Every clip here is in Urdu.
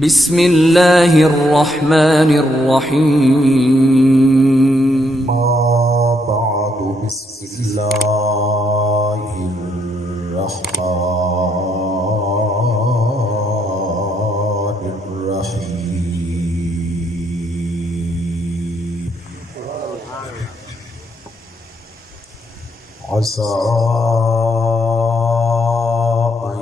بسم اللہ الرحمن الرحیم ما بعد بسم اللہ الرحمن الرحیم عسى أن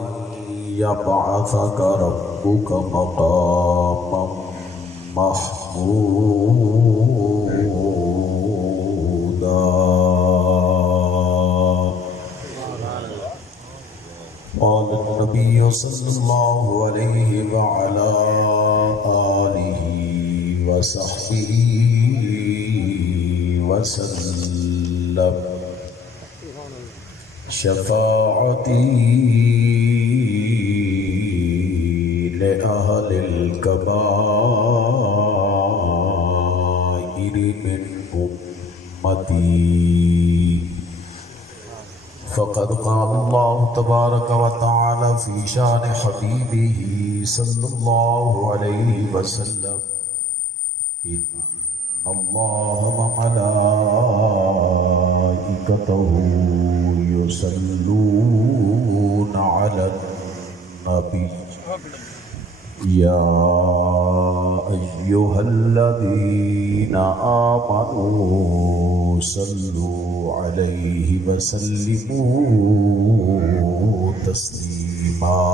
يبعثك ربك مقاما محمودا قال النبي صلى الله عليه وعلى آله وصحبه وسلم شفاعتي لأهل الكبائر من أمتي فقد قال الله تبارك وتعالى في شان حبيبه صلى الله عليه وسلم إن الله وملائكته يصلون على النبي يا أيها الذين آمنوا صلوا عليه وسلموا تسليما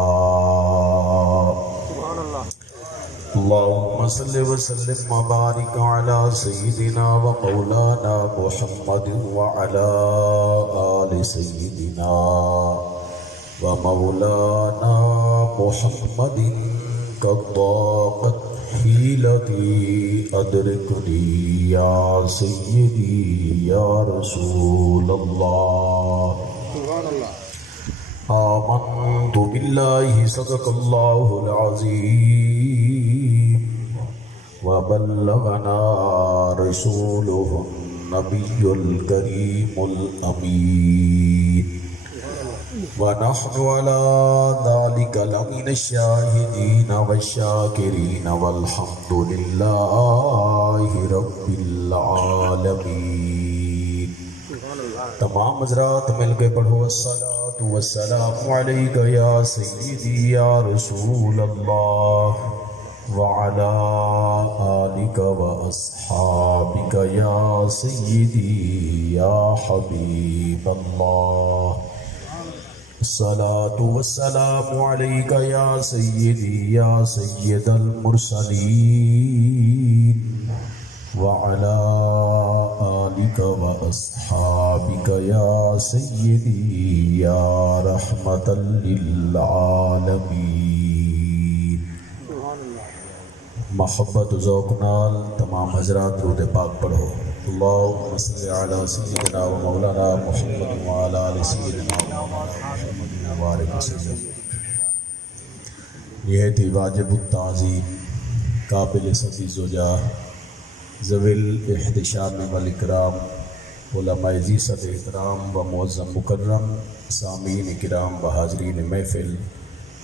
اللهم صل وسلم وبارك على سيدنا ومولانا محمد وعلى آل سيدنا ومولانا محمد قد ضاقت حيلتي أدركني يا سيدي يا رسول الله آمنت بالله صدق الله العظيم وبلغنا رسوله النبي الكريم الأمين ونحن على ذلك لمن الشاهدين والشاكرين والحمد لله رب العالمين تمام حضرات مل کے پڑھو الصلاۃ والسلام علیک یا سیدی یا رسول اللہ وعلى آلك وأصحابك يا سيدي يا حبيب الله الصلاة والسلام عليك يا سيدي يا سيد المرسلين وعلى آلك وأصحابك يا سيدي يا رحمة للعالمين محبت و ذوق نال تمام حضرات درود پاک پڑھو اللہم صلی علی سیدنا و مولانا محمد وعلی آل سیدنا و مولانا محمد وبارک وسلم نہایت ہی واجب التعظیم قابل عزت و جاہ ذوی الاحتشام والاکرام علماء ذی صد احترام و معظم مکرم سامعین کرام و حاضرین محفل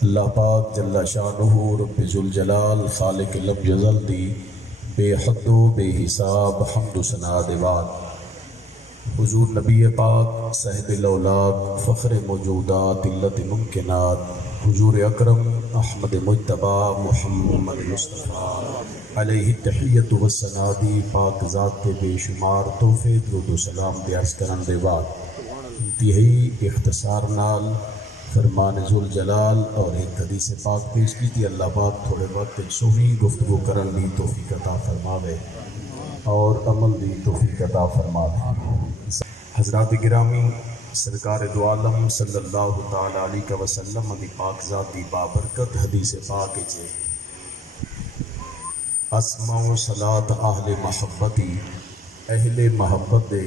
اللہ پاک جل شانہ رب ذوالجلال خالق لم یزل دی بے حد و بے حساب حمد و ثنا دیوان حضور نبی پاک صاحب الاولاد فخر موجودات علت ممکنات حضور اکرم احمد مجتبی محمد مصطفیٰ علیہ التحیت و ثنا دی پاک ذات کے بے شمار تحفے درود و سلام بیعرض کرن دے بعد انتہائی اختصار نال فرمان ذوالجلال اور ایک حدیث پاک پیش کی تھی اللہ پاک تھوڑے وقت سونی گفتگو کرن دی توفیق عطا فرماوے اور عمل دی توفیق عطا فرماوے حضرات گرامی سرکار دو عالم صلی اللہ تعالی علیہ وسلم دی پاک ذات دی بابرکت حدیث پاک چے اسماء و صلاۃ اہل محبتی اہل محبت دے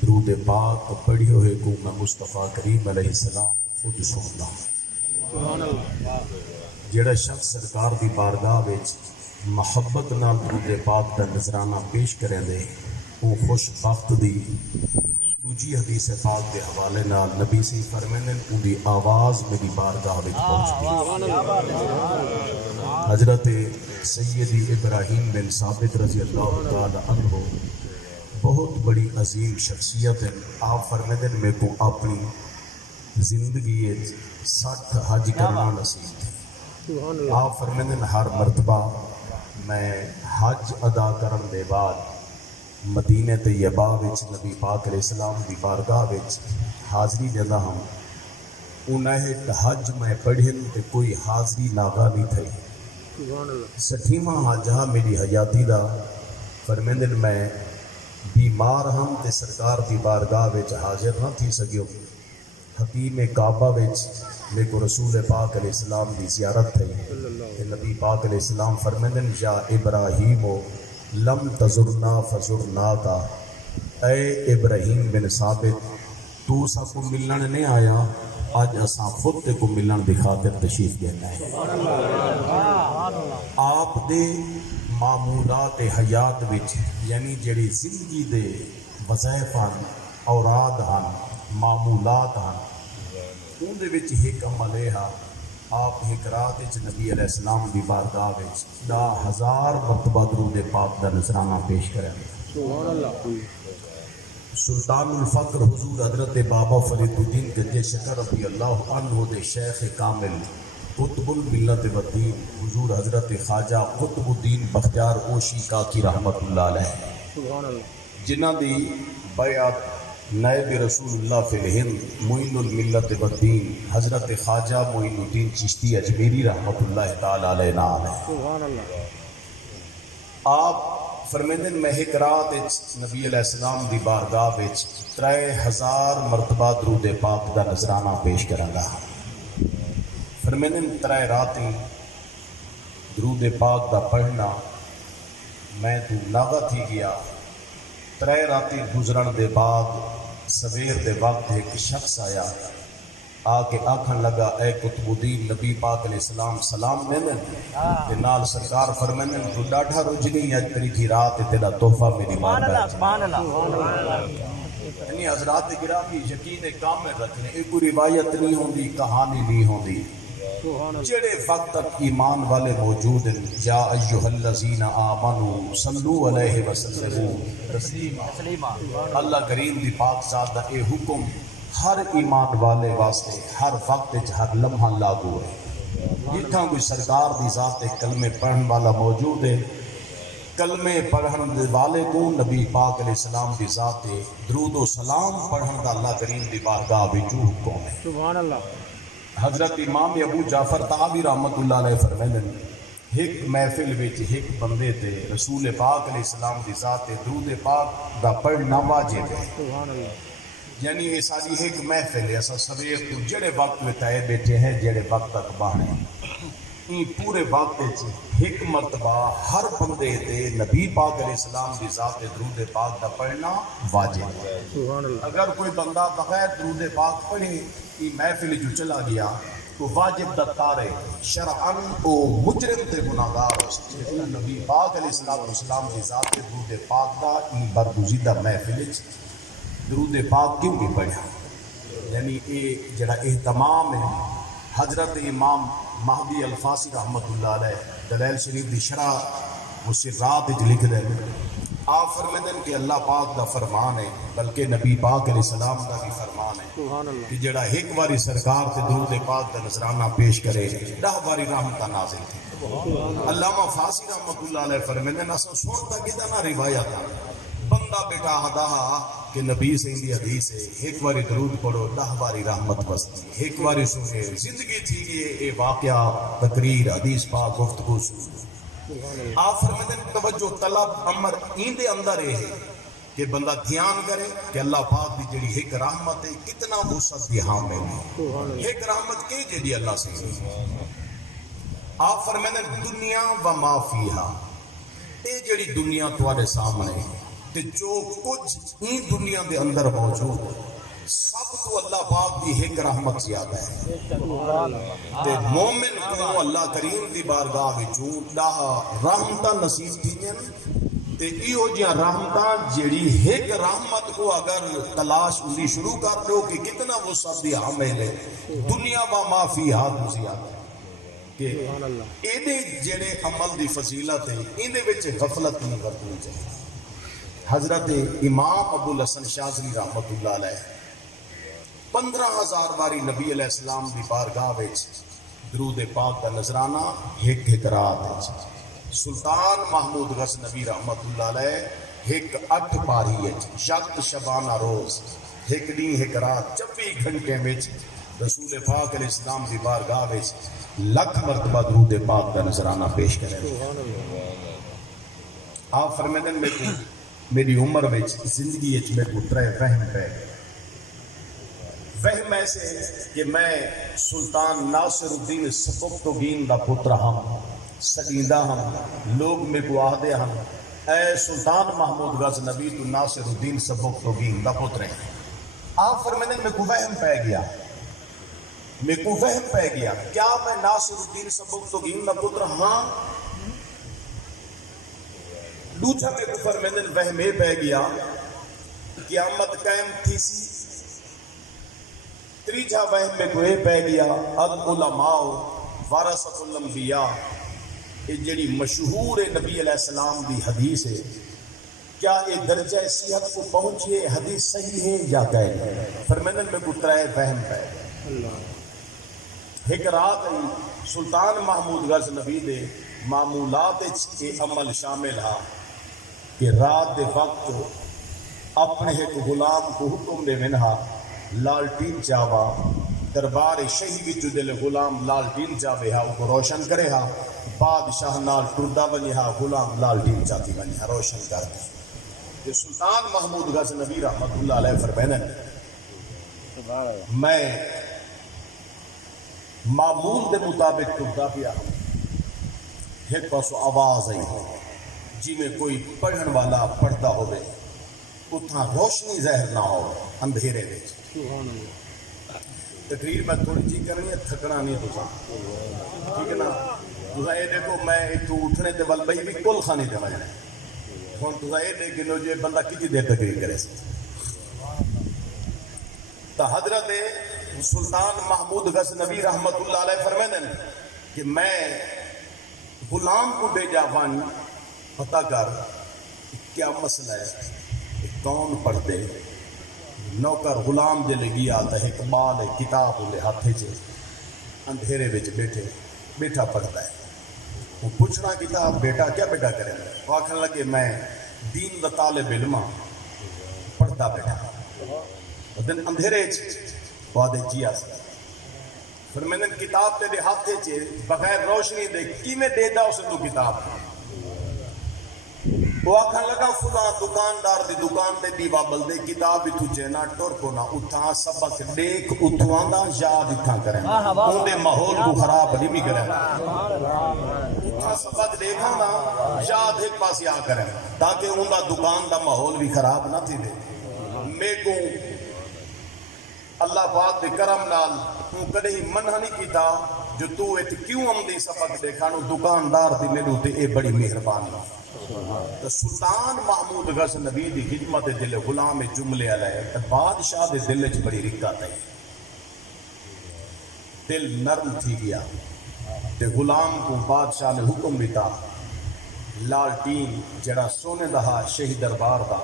درود پاک پڑھی ہوئے کو میں مصطفیٰ کریم علیہ السلام خود سننا جڑا شخص سرکار دی بارگاہ وچ محبت نال درود پاک دا نذرانہ پیش کرے دے وہ خوش بخت دی دوجی حدیث پاک کے حوالے نال نبی سی فرماندے ان دی آواز میری بارگاہ وچ پہنچ گئی. حضرت سیدی ابراہیم بن ثابت رضی اللہ تعالی عنہ بہت بڑی عظیم شخصیت ہے. آپ فرماندے میں کو اپنی زندگی 60 حج کرنا نصیب تھی. آپ فرماندے ہر مرتبہ میں حج ادا کرن دے بعد مدینہ طیبہ وچ نبی پاک علیہ السلام دی بارگاہ وچ حاضری دینا ہوں. انہیں حج میں پڑھن تے کوئی حاضری ناغا نہیں تھی. 60واں حج میری حیاتی دا فرمیندن میں بیمار ہم تے سرکار دی بارگاہ وچ حاضر نہ تھی سکیو. حکیم کعبہ وچ میرے کو رسول پاک علیہ السلام دی زیارت تھی. نبی پاک علیہ السلام فرمیندن یا ابراہیم لم تزرنا فزرنا کا، اے ابراہیم بن ثابت تو سب کو ملن نہیں آیا، آج اساں خود تے کو ملن دی خاطر تشریف دینا ہے. آپ دے معمولات حیات وچ یعنی جڑی زندگی دے وظائف ہن، اوراد ہن، معمولات ہن، ان دے وچ ایک عمل ہے آپ ایک رات وچ نبی علیہ السلام دی بارگاہ وچ 10,000 مرتبہ درود پاک دا نذرانہ پیش کریں. سلطان الفقر حضور حضرت بابا فرید الدین گنج شکر رضی اللہ عنہ دے شیخ کامل قطب الملت والدین حضور حضرت خواجہ قطب الدین بختیار اوشی کاکی رحمت اللہ علیہ، جنہ دی بیعت نائب رسول اللہ فی الہند معین الملت والدین حضرت خواجہ معین الدین چشتی اجمیری رحمت اللہ تعالی علیہ نام ہے. آپ فرمیندن میں ایک رات نبی علیہ السلام دی بارگاہ وچ 3000 مرتبہ درود پاک دا نذرانہ پیش کروں گا. فرمیندن 3 راتیں درود پاک دا پڑھنا میں تو ناغا تھی گیا. 3 راتیں گزرن دے بعد سویر دے وقت ایک شخص آیا، آ کے آکھن لگا اے قطب الدین نبی پاک علیہ السلام سلام دیندن تے نال سرکار فرمیندن تو ڈاڈھا رج گئی اج تیری کی رات تیرا تحفہ میری بارگاہ. سبحان اللہ. یعنی حضرات گرامی یقین کامل رکھنے، ایک کوئی روایت نہیں ہوندی، کہانی نہیں ہوندی. جڑے وقت تک ایمان والے موجود ہیں یا ایھا الذین آمنوا صلوا علیہ وسلموا تسلیما. اللہ کریم دی پاک ذات دا اے حکم ہر ایمان والے واسطے ہر وقت ہر لمحہ لاگو ہے. جتھاں کوئی سرکار دی ذات کلمے پڑھن والا موجود ہے، کلمے پڑھن والے کو نبی پاک علیہ السلام دی ذات درود و سلام پڑھن دا اللہ کریم دی بارگاہ وچ حکم ہے. سبحان اللہ. حضرت امام ابو جعفر طحاوی رحمت اللہ علیہ فرمائیں ایک محفل وچ ایک بندے تے رسول پاک علیہ السلام دی ذات درود پاک دا پڑھنا واجب ہے. یعنی یہ ساری ایک محفل ہے، اساں سویر تو جڑے وقت میں تے بیٹھے ہیں جڑے وقت تک باہنے این پورے وقت وچ ایک مرتبہ ہر بندے تے نبی پاک علیہ السلام دی ذات درود پاک دا پڑھنا واجب ہے. اگر کوئی بندہ بغیر درود پاک پڑھے یہ محفل جو چلا گیا تو واجب دا تارے شرعن او مجرم تے گناہگار ہو. نبی پاک علیہ السلام دی ذات درود پاک دا این برگزیدہ محفل درود پاک کیوں نہیں پڑھا؟ یعنی یہ جڑا اہتمام ہے حضرت امام مہدی الفاسی رحمت اللہ علیہ دلائل شریف دی شرح مسرات لکھ دیں. آپ فرمیدن کہ اللہ پاک دا فرمان ہے، بلکہ نبی پاک علیہ السلام دا بھی فرمان ہے کہ جڑا ایک باری سرکار تے درود پاک دا نذرانہ پیش کرے 10 باری رحمتہ نازل تھی. علامہ فاسی رحمت اللہ علیہ فرمیدن اساں سنتا کدا نہ روایت بندہ بیٹا ہدا کہ نبی سے اندی حدیث ہے ایک باری درود پڑھو 10 باری رحمت بستی. ایک باری سنے زندگی تھی یہ واقعہ تقریر حدیث پاک گفتگو سن. آپ فرمائیں توجہ طلب امر این دے اندر ہے کہ بندہ دھیان کرے کہ اللہ پاک دی جڑی ایک رحمت ہے کتنا وسعت دی حامل ہے. ایک رحمت کے جڑی اللہ سے آپ فرمائیں دنیا و ما فیہا، اے جڑی دنیا تواڈے سامنے تے جو کچھ این دنیا دے اندر موجود سب تو اللہ پاک دی ایک رحمت زیادہ ہے. تے مومن کو اللہ کریم دی بارگاہ وچوں رحمتاں نصیب تھیاں تے ایو جیاں رحمتاں جیڑی ایک رحمت کو اگر تلاش اسی شروع کر دو کہ کتنا وہ سب دی حامل ہے دنیا و ما فیہا زیادہ کہ ایدے جڑے عمل دی فضیلت ہے ایندے وچ غفلت نہیں برتنی چاہیے. حضرت امام ابو الحسن شاذلی رحمت اللہ علیہ 15,000 باری نبی علیہ السلام دی بارگاہ وچ درود پاک کا نذرانہ ایک رات وچ. سلطان محمود غزنوی رحمت اللہ علیہ ایک 8 پاری وچ یکت شبانہ روز ایک دن ایک رات 24 گھنٹے وچ رسول پاک علیہ السلام دی بارگاہ وچ لکھ مرتبہ درود پاک کا نذرانہ پیش کرے. آپ فرمائیں میں کو میری عمر وچ زندگی وچ میرے کو 3 وہم پہ. وہم ایسے کہ میں سلطان ناصر الدین سبکتگین دا پتر ہم سگیندہ ہم لوگ میں کو آہدے ہم اے سلطان محمود غزنوی تو ناصر الدین سبکتگین دا پتر ہیں. آپ فرمائیں میں کو وہم پہ گیا میں کو وہم پہ گیا کیا میں ناصر الدین سبکتگین دا پتر ہاں. دوسرا میں کو فرمائیں وہم پہ گیا قیامت قائم تھی سی. تیجا وہم میں کو پہ گیا العلماء ورثۃ الانبیاء یہ جڑی مشہور نبی علیہ السلام دی حدیث ہے کیا یہ درجہ صحت کو پہنچی ہے حدیث صحیح ہے یا غیر. فرمائیں میں کو 3 وہم پہ. ایک رات سلطان محمود غزنوی دے معمولات یہ عمل شامل ہا کہ رات دے وقت اپنے ایک غلام کو حکم دے ونہا لالٹین چاوا دربار شہی وچ دل غلام لالٹین چاوے ہا کو روشن کرے ہا بادشاہ نال ٹردا ونی ہا غلام لالٹین چاتی ونی ہا روشن کر دے. کہ سلطان محمود غزنوی رحمت اللہ علیہ فرمائیں میں معمول دے مطابق ٹردا پیا ایک پاسو آواز آئی جی میں کوئی پڑھن والا پڑھتا ہوئے اتنا روشنی ظاہر نہ ہو اندھیرے وچ. تقریر میں تھوڑی جی کرنی ہے تھکنا نہیں تو ٹھیک ہے نا. تسا یہ دیکھو میں اتو اٹھنے تے ول بھائی بھی کل خانے تے وجنا ہن تسا یہ دیکھ گنو جے بندہ کتنی دیر تقریر کرے تو حضرت سلطان محمود غزنوی رحمت اللہ علیہ فرمائیں کہ میں غلام کو بھیجا وان پتہ کر کیا مسئلہ ہے کون پڑھتے نوکر غلام جے لگی آتا ہے اقبال کتاب لے ہاتھے چے اندھیرے وچ بیٹھا پڑھتا ہے. وہ پوچھنا کتاب بیٹا کیا بیٹا کرے وہ آکھن لگے میں دین دا طالب علم پڑھتا بیٹھا دن اندھیرے وعدے جیا سے فرمائیں کتاب تے دے ہاتھے چے بغیر روشنی دے کیویں دے دا اسے تو کتاب وہ آکھن لگا فلاں دکاندار دی دکان تے دیوا بل دے کتاب اتھو چینا ٹور کو نہ اتھا سبق دیکھ اتھو آندہ یاد اتھا کریں ان دے ماحول کو خراب نہیں بھی کریں اتھا سبق دیکھا نا یاد ایک پاس یا کریں تاکہ ان دا دکان دا ماحول بھی خراب نہ تھی دے. میں کو اللہ پاک دے کرم نال تو کدے ہی منع نہیں کیتا جو تو ایت کیوں آمدی سبق دیکھا نو دکاندار دی میرے تے اے بڑی مہربانی. تو سلطان محمود غزنوی دی خدمت دل غلام جملے علیہ تو بادشاہ دے دل چ بڑی رکت ہے دل نرم تھی گیا تے غلام کو بادشاہ نے حکم دیتا لالٹین جڑا سونے دا شہی دربار دا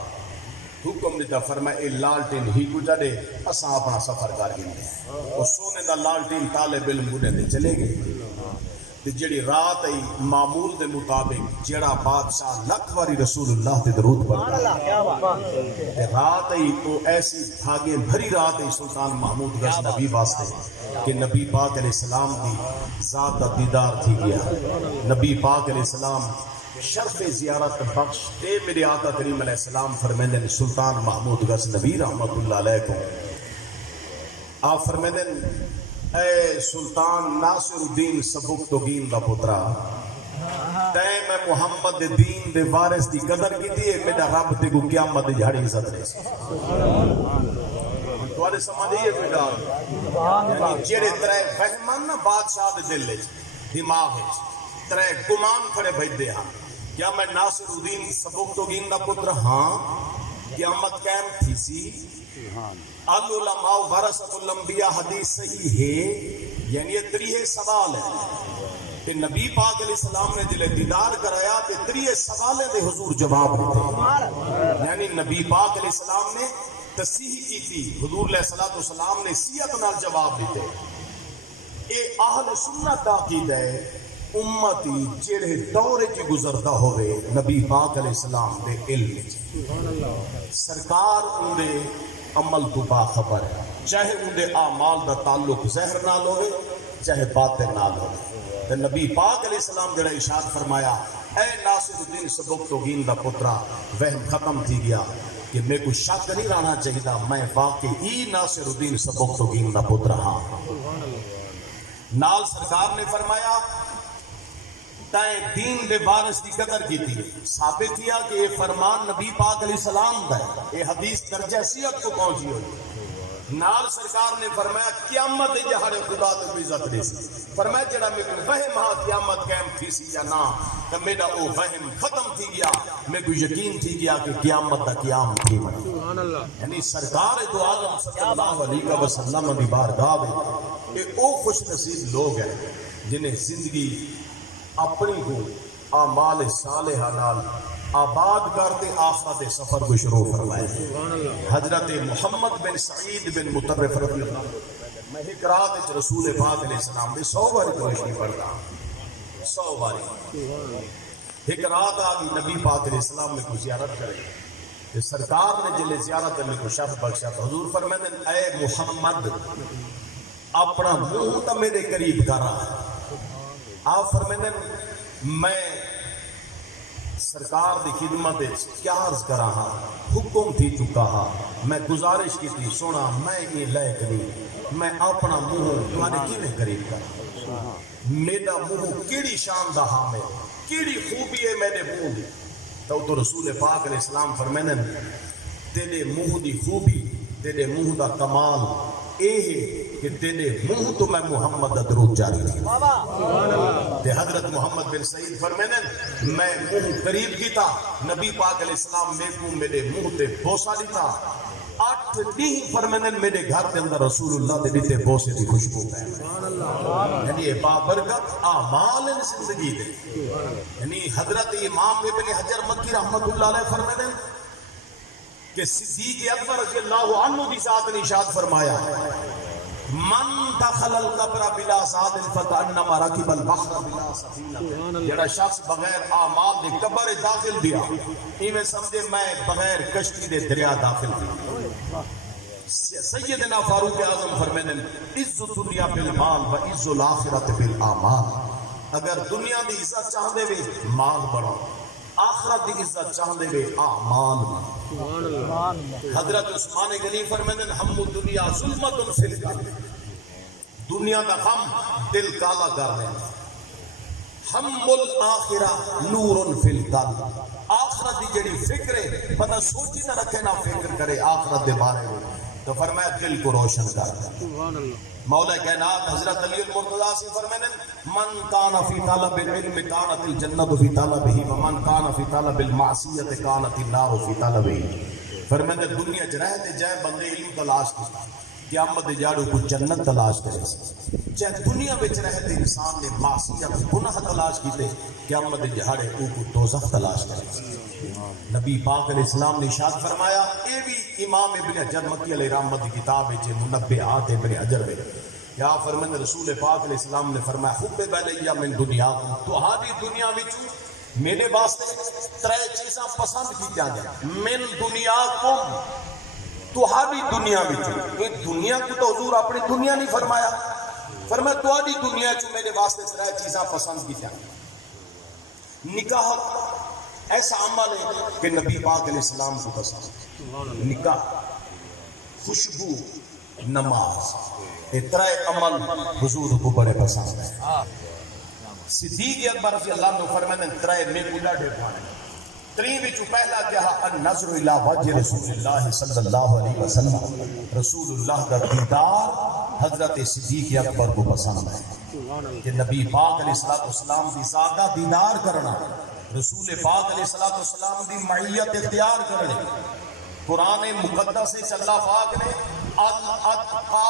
حکم دیتا فرمائے اے لالٹین ہی کو جڑے اساں اپنا سفر کر گئے اور سونے دا لالٹین طالب علم بڑے دے چلے گئے. جڑی رات ای معمول دے مطابق جڑا بادشاہ لکھ واری رسول اللہ تے درود پڑھتا رات ای تو ایسی بھاگے بھری رات ای سلطان محمود غزنوی واسطے کہ نبی پاک علیہ السلام دی ذات دا دیدار تھی گیا. نبی پاک علیہ السلام شرف زیارت بخش تے میرے آقا کریم علیہ السلام فرمیندن سلطان محمود غزنوی رحمت اللہ علیہ کو آپ فرمیندن اے سلطان ناصر الدین سبکتگین دا پترا تے میں محمد دین دے وارث دی قدر کی دی میرا رب تے کو قیامت دی جھاڑی عزت رہے تمہارے سمجھ یہ کوئی ڈال یعنی جڑے ترے فہمان نا بادشاہ دے دل وچ دماغ وچ ترے گمان کھڑے بھج دے ہاں کیا میں ناصر الدین سبکتگین دا پتر ہاں؟ قیامت قائم تھی سی؟ العلماء ورثۃ الانبیاء حدیث صحیح ہے، یعنی یہ تریہ سوال ہے کہ نبی پاک علیہ السلام نے جلے دیدار کرایا تے تریہ سوالے دے حضور جواب دیتے، یعنی نبی پاک علیہ السلام نے تصحیح کی تھی، حضور علیہ السلام نے سیت نال جواب دیتے۔ اے اہل سنت دا عقیدہ ہے امتی جڑے دور چ گزرتا ہوئے نبی پاک علیہ السلام دے علم سرکار ان دے عمل تو باخبر ہے، چاہے ان دے اعمال دا تعلق ظاہر نال ہوئے چاہے باطن نال ہوئے۔ تے نبی پاک علیہ السلام جڑا ارشاد فرمایا اے ناصر الدین سبکتگین دا پترا وہم ختم تھی گیا کہ میں کو شک نہیں رہنا چاہیے، میں واقعی ناصر الدین سبکتگین دا پترا ہاں۔ نال سرکار نے فرمایا تائیں دین دے وارث کی قدر کی تھی، ثابت کیا کہ یہ فرمان نبی پاک علیہ السلام دا ہے، یہ حدیث درجہ حیثیت کو پہنچی ہوئی۔ نال سرکار نے فرمایا قیامت دے جہاڑے خدا تو عزت دے سی، فرمایا جڑا میں کو وہم ہاں قیامت قائم تھی سی یا نہ، کہ میرا وہ وہم ختم تھی گیا، میں کو یقین تھی گیا کہ قیامت دا قیام تھی من، یعنی سرکار دو عالم صلی اللہ علیہ وسلم دی بارگاہ میں یہ او خوش نصیب لوگ ہیں جنہیں زندگی اپنی کو اعمال صالحہ نال آباد کرتے آخرت سفر کو شروع فرمائے۔ حضرت محمد بن سعید بن مطرف رضی اللہ عنہ، میں ایک رات رسول پاک علیہ السلام نے 100 باری روشنی پڑھتا، 100 باری ایک رات آگی نبی پاک علیہ السلام میں کو زیارت کرے کہ سرکار نے جلے زیارت میں کو شرف بخشا، حضور فرمائے اے محمد اپنا منہ تو میرے قریب کر رہا ہے۔ آپ فرمائے میں سرکار دی خدمت کیا عرض کرا ہاں، حکم تھی چکا ہاں، میں گزارش کی تھی سونا میں یہ لائق نہیں، میں اپنا منہ تمہارے کیویں قریب کرا، میرا منہ کیڑی شان دا حامل، کیڑی خوبی ہے میرے منہ دی، تو رسول پاک علیہ السلام فرمائے تیرے منہ دی خوبی تیرے منہ دا کمال اے ہے کہ تیرے منہ تو میں محمد دا درود جاری رہی۔ تے حضرت محمد بن سعید فرمائے میں منہ قریب کیتا، نبی پاک علیہ السلام میں کو میرے منہ تے بوسا دیتا، 8 دن فرمائے میرے گھر کے اندر رسول اللہ دے دیتے بوسے دی خوشبو ہے، یعنی یہ بابرکت اعمال زندگی دے۔ یعنی حضرت امام ابن حجر مکی رحمت اللہ علیہ فرمائے کہ صدیق اکبر رضی اللہ عنہ کی ذات نے ارشاد فرمایا من دخل القبر بلا زاد فکانما رکب البحر بلا سفینہ، جڑا شخص بغیر اعمال دے قبر داخل دیا ایویں سمجھے میں بغیر کشتی دے دریا داخل دیا۔ سیدنا فاروق اعظم فرماتے ہیں عز الدنیا بالمال و عز الاخرۃ بالاعمال، اگر دنیا دی عزت چاہندے وے مال بڑھاؤ، آخرت دی عزت چاہندے وے اعمال بڑھاؤ۔ حضرت عثمان غنی فرماتے ہیں ہم دنیا ظلمت فی القلب، دنیا دا غم دل کالا کر دے، ہم الآخرہ نور فی القلب، آخرت دی جڑی فکر ہے بندہ سوچی نہ رکھے نہ فکر کرے آخرت دے بارے میں، تو فرمایا دل کو روشن کر دے۔ مولا کائنات حضرت علی المرتضیٰ سے فرمانے من کان فی طلب العلم کانت الجنت فی طلبہ ومن کان فی طلب المعصیت کانت النار فی طلبہ۔ فرمانے دنیا چ رہتے جائے بندے علم تلاش کرتا، قیامت دے جاڑو کو جنت تلاش کرے، چاہے دنیا وچ رہتے انسان نے معصیت گناہ تلاش کیتے قیامت دے جاڑے کو دوزخ تلاش کرے۔ نبی پاک علیہ السلام نے ارشاد فرمایا، اے بھی امام ابن حجر مکی علیہ رحمت کی کتاب ہے منبعات ابن حجر میں، یا فرمان رسول پاک علیہ السلام نے فرمایا حبب الی من دنیاکم، تو ہاری دنیا وچوں میرے واسطے 3 چیزاں پسند کی جاندے، من دنیاکم، تو ہاری دنیا وچوں، یہ دنیا کو تو حضور اپنی دنیا نہیں فرمایا، فرمایا تو ہاری دنیا چوں میرے واسطے 3 چیزاں پسند کی جاندے۔ نکاح ایسا عمل ہے کہ نبی پاک علیہ السلام کو پسند، نکاح، خوشبو، نماز، یہ 3 عمل حضور کو بڑے پسند ہیں۔ صدیق اکبر رضی اللہ عنہ فرماتے ہیں 3 میں کولا ڈے پانے، 3 وچوں پہلا کیا النظر الی وجہ رسول اللہ صلی اللہ علیہ وسلم، رسول اللہ کا دیدار حضرت صدیق اکبر کو پسند ہے کہ نبی پاک علیہ السلام کی ذات کا دیدار کرنا، رسول پاک علیہ الصلوۃ والسلام دی معیت اختیار کرنے قرآن مقدس سے اللہ پاک نے الاتقا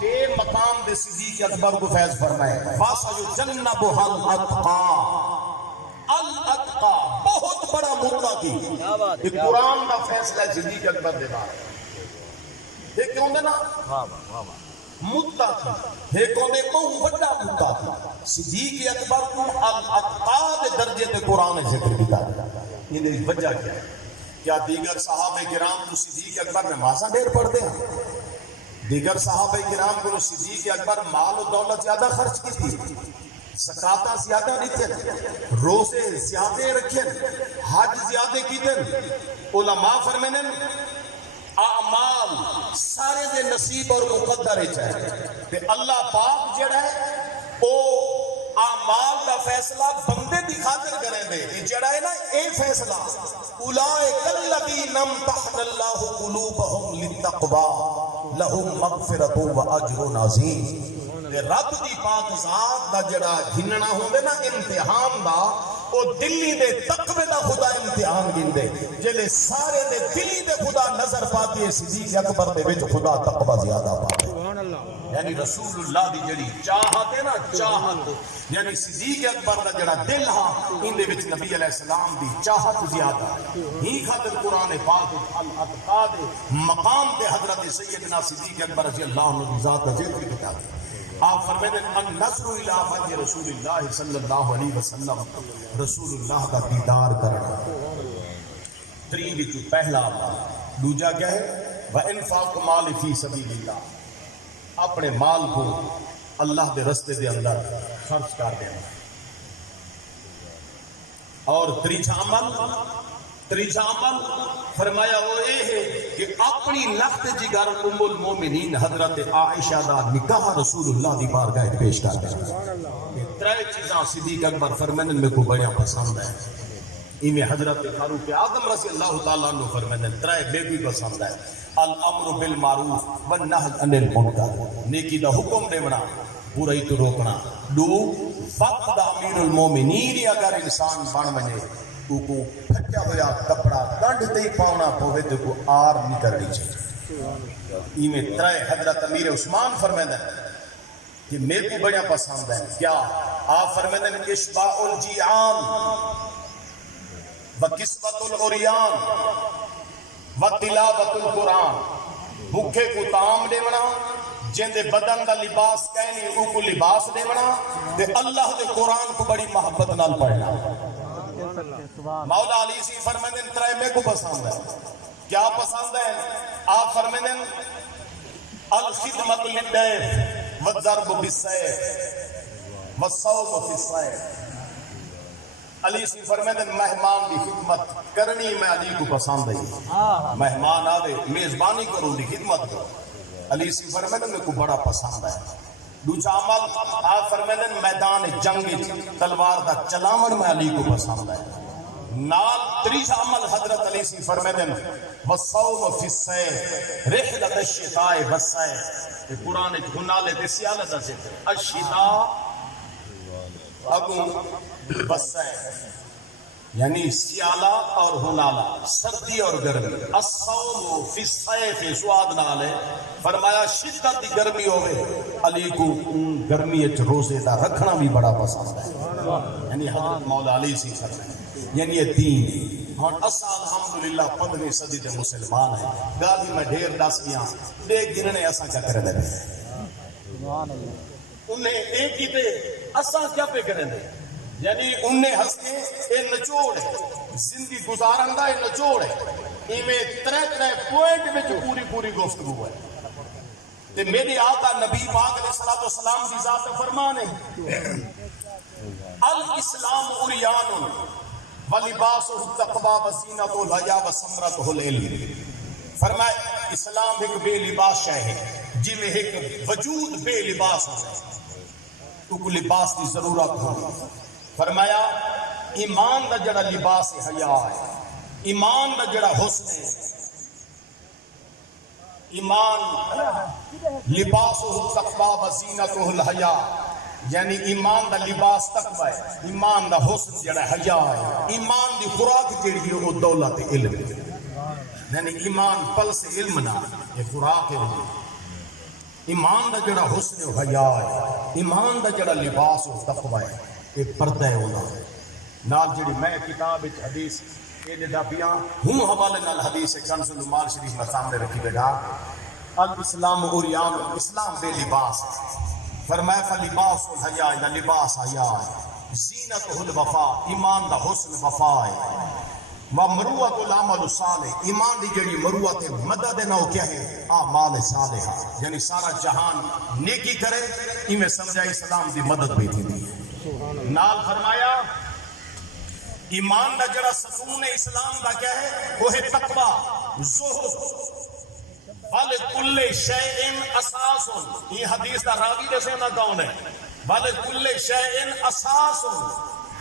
بے مقام دے صدیق اکبر کو فیض فرمایا وَسَيُجَنَّبُهَا الْأَتْقَى الاتقا بہت بڑا متقی یہ قرآن کا فیصلہ ہے صدیق اکبر دے بارے یہ کیوں دے نا متقی یہ کیوں دے بہت بڑا متقی صدیق اکبر کو الاتقا دے درجے تے قرآن ذکر کیتا یہ وجہ کیا ہے کیا دیگر صحابہ کرام کو صدیق اکبر نمازاں ڈھیر پڑھتے ہیں دیگر صحابہ کرام کو صدیق اکبر مال و دولت زیادہ خرچ کی تھی زکاتاں زیادہ دیتے روزے زیادہ رکھیں حج زیادہ کیتے علماء فرمائیں اعمال سارے دے نصیب اور مقدر ہے تے اللہ پاک جڑا ہے او اعمال دا فیصلہ بندے دی خاطر کریں دے جڑا ہے نا اے فیصلہ اولئک الذین امتحن اللہ قلوبہم للتقوی لہم مغفرۃ واجر عظیم رب دی پاک ذات دا جڑا گھننا ہوندے نا امتحان دا او دلی دے تقوی دا خدا امتحان گھندے جلے سارے دے دلی دے خدا نظر پاتی ہے صدیق اکبر دے وچ خدا تقوی زیادہ پاتے سبحان اللہ یعنی رسول اللہ دی جڑی چاہت ہے نا چاہت یعنی صدیق اکبر دا جڑا دل ہاں ان دے وچ نبی علیہ السلام دی چاہت زیادہ ہی خاطر قرآن پاک الاتقا دے مقام تے حضرت سیدنا صدیق اکبر رضی اللہ عنہ دی ذات دا ذکر کیا ہے آپ فرمائیں النظر الى وجه رسول اللہ صلی اللہ علیہ وسلم رسول اللہ کا دیدار کرنا ترین وچوں پہلا دوجا کیا ہے وانفاق مال فی سبیل اللہ اپنے مال کو اللہ دے رستے دے اندر خرچ کر دینا اور تریجا عمل فرمایا وہ یہ ہے کہ اپنی لخت جگر ام المومنین حضرت عائشہ دا نکاح رسول اللہ دی بارگاہ پیش کر دیا ترے چیزاں صدیق اکبر فرمائیں میں کو بڑا پسند ہے ایویں حضرت فاروق اعظم رضی اللہ تعالیٰ عنہ فرمائیں ترے میں بھی پسند ہے الامر بالمعروف والنہی عن المنکر نیکی دا حکم دینا برائی تو روکنا دو وقت دا امیر المومنین اگر انسان بن بنے کو پھٹا ہوا کپڑا کنڈ تے ہی پاؤنا پوے تو کو آر نہیں کرنی چاہیے ایویں ترے حضرت امیر عثمان فرمائیں کہ میرے کو بڑا پسند ہے کیا آپ فرمائیں اشباع الجیعان وکسوۃ العریان وتلاوۃ القرآن بھوکے کو تام دیونا جن دے بدن دا لباس کہنی او کو لباس دیونا تے اللہ دے قرآن کو بڑی محبت نال پڑھنا مولا علی سی فرمائیں ترے میں کو پسند ہے کیا پسند ہے آپ فرمائیں الخدمت للضیف والضرب بالسیف والصوم فی الصیف علی سی فرمائیں مہمان دی خدمت کرنی میں علی کو پسند ہے مہمان آوے میزبانی کروں دی خدمت کرو علی سی فرمائیں میں کو بڑا پسند ہے دوسرا عمل آپ فرمائیں میدان جنگ تلوار دا چلاون میں علی کو پسند ہے نال تریسا عمل حضرت علی سی فرمائیں والصوم فی الصیف رحلۃ الشتاء والصیف قرآن گنالے تے سیالت سے الشتاء اگوں والصیف یعنی سیالہ اور ہنالا سردی اور گرمی الصوم فی الصیف سواد نال ہے فرمایا شدت دی گرمی ہوئے علی کو گرمی اچ روزے دا رکھنا بھی بڑا پسند ہے یعنی حضرت مولا علی سی فرمائے یعنی یہ دین اور اسا الحمدللہ 15ویں صدی دے مسلمان ہیں گالی میں ڈھیر دس گیا دے گرنے اسا کیا کرے دے سبحان اللہ انہیں ایک کی تے اسا کیا پہ کرے دے یعنی انہیں ہنس کے اے نچوڑ ہے زندگی گزارن دا اے نچوڑ ہے ایویں ترے پوائنٹ وچ پوری گفتگو ہے تے میرے آقا نبی پاک علیہ الصلوۃ والسلام دی ذات فرمان ہے الاسلام عریان ولباسہ التقوی وزینۃ الحیا وثمرۃ العلم فرمایا اسلام ایک بے لباس شے ہے جی میں ایک وجود بے لباس ہو تو کو لباس کی ضرورت ہو فرمایا ایمان دا جڑا لباس حیا ہے ایمان دا جڑا حسن ہے ایمان لباس التقوی وزینۃ الحیا یعنی ایمان دا لباس تقوی ہے، ایمان دا حسن جڑا حیا ہے، ایمان دی خوراک جڑی ہے وہ دولت علم ہے، یعنی ایمان پل سے علم نہ یہ خوراک ہے، ایمان دا جڑا حسن ہے حیا ہے، ایمان دا جڑا لباس ہے تقوی ہے، یہ پردہ ہے ہونا ہے نال جڑی میں کتاب وچ حدیث یہ ڈابیاں ہوں حوالے نال حدیث کنز المال شریف میں سامنے رکھی بیٹھا الاسلام عریان، اسلام بے لباس فرمایا فلباس الحیا نہ لباس حیا ہے، زینتہ الوفا ایمان دا حسن وفا ہے، ومروت العمل الصالح ایمان دی جڑی مروت ہے مدد نہ کیا ہے اعمال صالحہ، یعنی سارا جہان نیکی کرے ایویں سمجھا اسلام دی مدد بھی تھی نال فرمایا ایمان دا جڑا ستون اسلام دا کیا ہے وہ ہے تقوی زہد وَلِكُلِّ شَيْءٍ أَسَاسٌ یہ حدیث دا راوی دسے نہ کون ہے وَلِكُلِّ شَيْءٍ أَسَاسٌ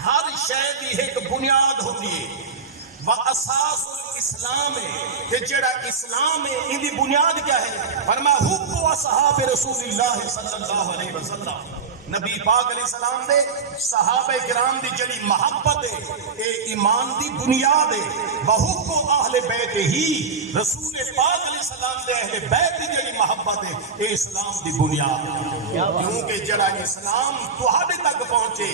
ہر شے دی ایک بنیاد ہوتی ہے وَأَسَاسُ الْإِسْلام ہے کہ جڑا اسلام ہے ان دی بنیاد کیا ہے فرمایا حب اصحاب رسول اللہ صلی اللہ علیہ وسلم نبی پاک علیہ السلام دے صحابہ کرام دی جڑی محبت ہے اے ایمان دی بنیاد ہے وحب اہل بیت ہی رسول پاک علیہ السلام دے اہل بیت دی جڑی محبت ہے اے اسلام دی بنیاد ہے کیونکہ جڑا اسلام تہاڈے تک پہنچے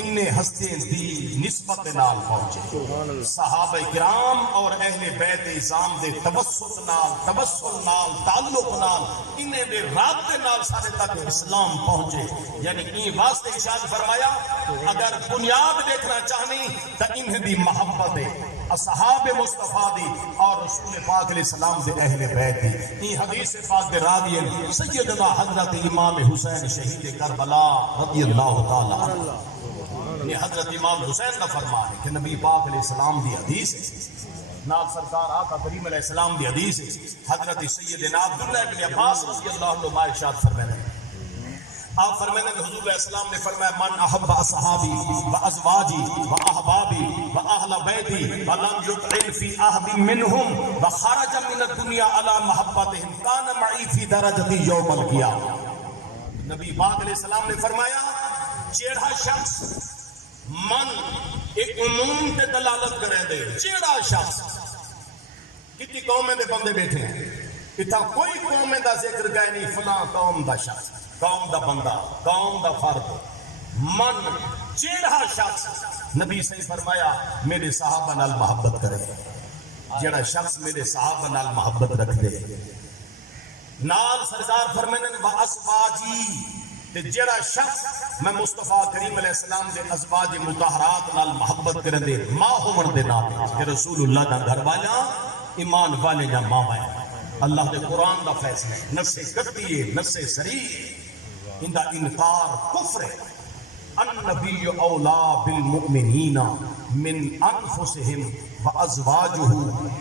ان ہستے دی نسبت نال پہنچے صحابہ کرام اور اہل بیت اعظام دے توسل نال تعلق نال انہیں دے رابطے نال سارے تک اسلام پہنچے یعنی این واسطے ارشاد فرمایا اگر بنیاد دیکھنا چاہنی تو انہیں دی محبت ہے اصحاب مصطفیٰ دی اور رسول پاک علیہ السلام دے اہل بیت دی این حدیث پاک دے راوی سیدنا حضرت امام حسین شہید کربلا رضی اللہ تعالی عنہ یہ حضرت امام حسین کا فرمان ہے کہ نبی پاک علیہ السلام دی حدیث ہے نال سرکار آقا کریم علیہ السلام دی حدیث ہے حضرت سیدنا عبداللہ بن عباس رضی اللہ عنہ ارشاد فرماتے ہیں آپ فرمانے کہ حضور علیہ السلام نے فرمایا من احب اصحابی و ازواجی و احبابی و اہل بیتی و لم یطعن فی احد منہم و خرج من الدنیا علی محبتہم کان معی فی درجتی یوم القیامہ نبی پاک علیہ السلام نے فرمایا جیڑا شخص من ایک عموم تے دلالت کرے دے جیڑا شخص کتنی قومیں دے بندے بیٹھے ہیں اتنا کوئی قومیں دا ذکر گئے نہیں فلاں قوم دا شخص قوم دا بندہ قوم دا فرد من جیڑا شخص نبی سے فرمایا میرے صحابہ نال محبت کرے جیڑا شخص میرے صحابہ نال محبت رکھ دے نال سرکار فرمانے واسواجی تے جیڑا شخص میں مصطفیٰ کریم علیہ السلام دے ازواج مطہرات نال محبت کرن دے ماں ہون دے نام کہ رسول اللہ دا گھر والا ایمان والے دا ماں ہے اللہ دے قرآن دا فیصلہ ہے نفس قطعی ہے نفس صریح ان دا انکار کفر ہے النبی اولا بالمؤمنین من انفسہم وازواجہ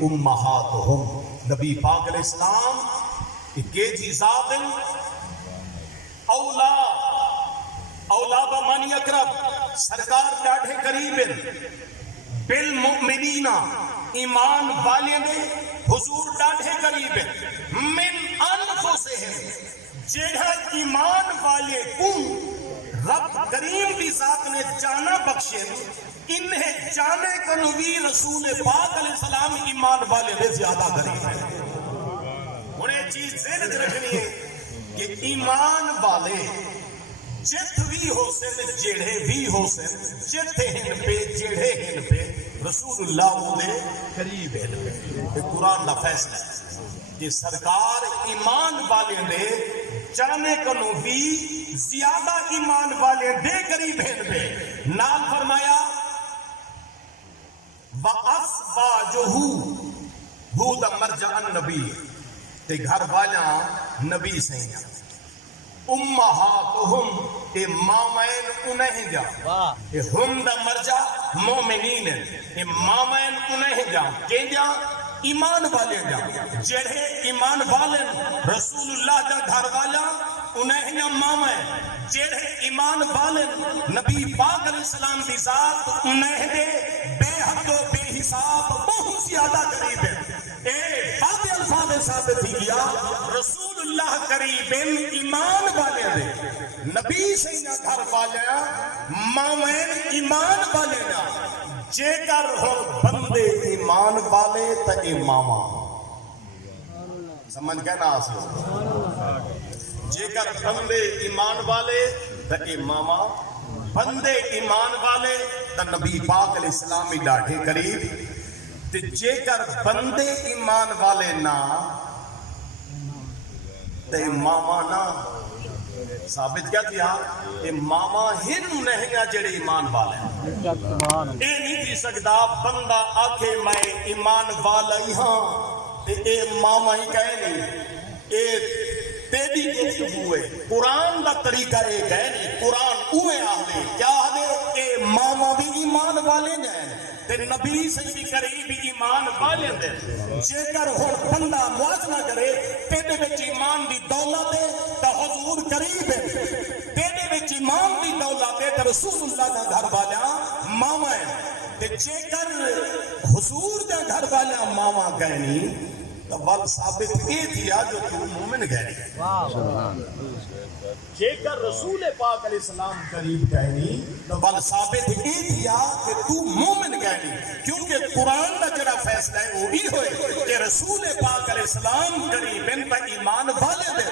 امہاتہم نبی پاک علیہ السلام کہ جی ذات اولا اولا بمانی اقرب سرکار ڈاڑھے قریب بالمؤمنین ایمان والے نے حضور ڈاڑھے قریب من انفسہم جہاں ایمان والے کو رب کریم بھی ذات نے جانا بخشے انہیں جانے کا نبی رسول پاک علیہ السلام ایمان والے نے زیادہ قریب ہے انہیں چیز ذہن رکھنی ہے کہ ایمان والے جت بھی ہو سن جڑے بھی ہو سن جتے ہن پہ جڑے ہن پہ رسول اللہ نے قریب ہے قرآن کا فیصلہ ہے کہ سرکار ایمان والے نے جانے کنو بھی زیادہ ایمان والے دے قریب ہیں پہ نال فرمایا وَأَصْبَاجُهُ ہو دا مرجع النبی تے گھر والا نبی سے امہاتہم اے مامین انہیں جا اے ہم دا مرجع مومنین اے مامین انہیں جا کہ جا ایمان والے جا جڑے ایمان والے رسول اللہ دا گھر والا انہیں جا مامین جڑے ایمان والے نبی پاک علیہ السلام دی ذات انہیں دے بے حد و بے حساب بہت زیادہ قریب ہے اے بات الفاظ ثابت ہی گیا رسول اللہ قریبین ایمان والے دے نبی سینا گھر والے مامین ایمان والے نا جے کر ہو بندے ایمان والے تا اماما سمجھ کہنا آسو جے کر بندے ایمان والے تا اماما بندے ایمان والے تا نبی پاک علیہ السلام ہی ڈاٹھے قریب تے جے کر بندے ایمان والے نا تے اماما نا ثابت کیا کیا اماما ہن نہیں جڑے ایمان والے اے نہیں تھی سکتا بندہ آکھے میں ایمان والا ہی ہاں اے ماما ہی کہے نہیں اے تیری گفتگو ہے قرآن دا طریقہ اے گئے نہیں قرآن اوے آدھے کیا آدھے اے ماما بھی ایمان والے جائیں تے نبی سیدی قریب ایمان والے دے جے کر ہون بندہ موازنہ کرے تیرے وچ ایمان دی دولت ہے تا حضور قریب ہے تیرے وچ ایمان دی دولت ہے تا رسول اللہ دا گھر والا ماما ہے تے جے کر حضور دا گھر والا ماما کہنی تو ول ثابت یہ دیا جو تو مومن کہنی جے کر رسول پاک علیہ السلام قریب کہنی تو ول ثابت یہ دیا کہ تو مومن کہنی کیونکہ قرآن کا جڑا فیصلہ ہے وہ بھی ہوئے کہ رسول پاک علیہ السلام قریب ان کا ایمان والے دے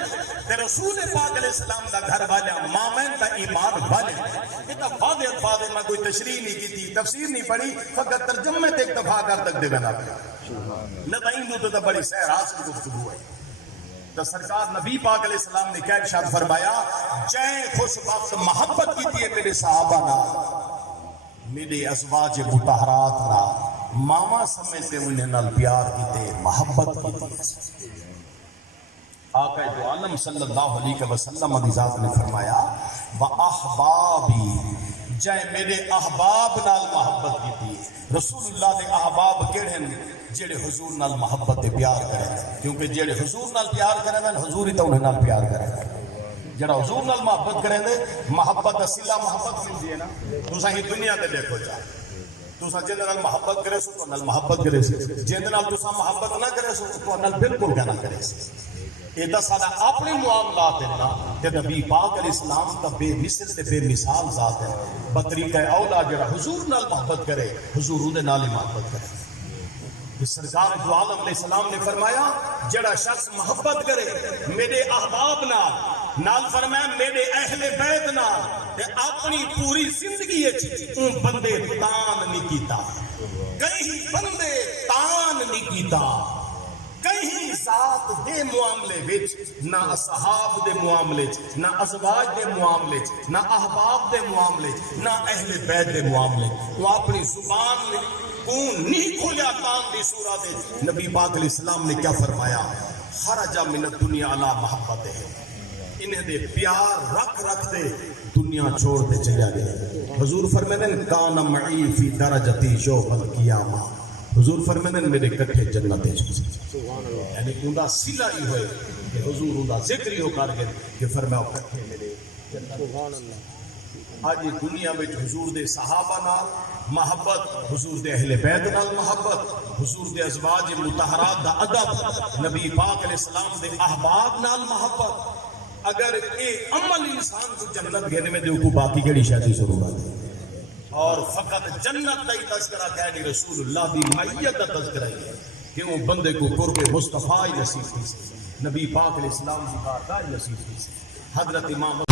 کہ رسول پاک علیہ السلام کا گھر والے مامن کا ایمان والے یہ تو واضح الفاظ میں کوئی تشریح نہیں کی تھی تفسیر نہیں پڑھی فقط ترجمے تے اکتفا کر تک دے بنا پیا نہ تو بڑی سیر حاصل گفتگو ہے تو سرکار نبی پاک علیہ السلام نے کیا ارشاد فرمایا جائے خوش وقت محبت کی تھی میرے صحابہ نا میرے ازواج مطہرات نا ماما سمیتے انہیں نال پیار کی تھے محبت کی تھی آقا دو عالم صلی اللہ علیہ وسلم علیہ ذات نے فرمایا وَأَحْبَابِ جائے میرے احباب نال محبت کی تھی رسول اللہ دے احباب کیڑے جڑے حضور نال محبت دے پیار کریں کیونکہ جڑے حضور نال پیار کریں حضور ہی تو انہیں نال پیار کریں جڑا حضور نال محبت کریں دے محبت اصلہ محبت ملتی ہے نا تو ہی دنیا دے دیکھو جا تو جن نال محبت کرے سو تو نال محبت کرے سو جن نال تو محبت نہ کرے سو تو نال بالکل کیا نہ کرے سو یہ تو سارا اپنے معاملات ہے نا کہ نبی پاک علیہ السلام کا بے مثل تے بے مثال ذات ہے بطریقہ اولا جڑا حضور نال محبت کرے حضور دے نال ہی محبت کرے سرکار دو عالم علیہ السلام نے فرمایا جڑا شخص محبت کرے میرے احباب نال فرمایا میرے اہل بیت نال تے اپنی پوری زندگی اون بندے تان نہیں کیتا کہیں بندے تان نہیں کیتا کہیں ذات دے معاملے وچ نہ اصحاب دے معاملے وچ نہ ازواج دے معاملے وچ نہ احباب دے معاملے وچ نہ اہل بیت دے معاملے وہ اپنی زبان میں کون نہیں کھولیا کام دی صورت ہے نبی پاک علیہ السلام نے کیا فرمایا خرج من الدنیا علی محبت ہے انہیں دے پیار رکھ دے دنیا چھوڑ دے چلیا گیا حضور فرماتے ہیں کان معی فی درجتی یوم القیامہ حضور فرماتے ہیں میرے کٹھے جنت ہے یعنی اوندا صلہ ہی ہوئے کہ حضور اوندا ذکر ہی ہو کر کے کہ فرمایا کٹھے میرے جنت آج دنیا میں حضور دے صحابہ نال محبت حضور دے اہل بیت نال محبت حضور دے ازواج مطہرات دا ادب نبی پاک علیہ السلام دے احباب نال محبت اگر اے عمل انسان کو جنت گھنے میں دے کو باقی کیڑی شادی ضرورت ہے اور فقط جنت دا ہی تذکرہ کہنی رسول اللہ دی معیت دا تذکرہ ہے کہ وہ بندے کو قرب مصطفیٰ نصیب کی نبی پاک علیہ السلام کی بارگاہ نصیب کی حضرت امام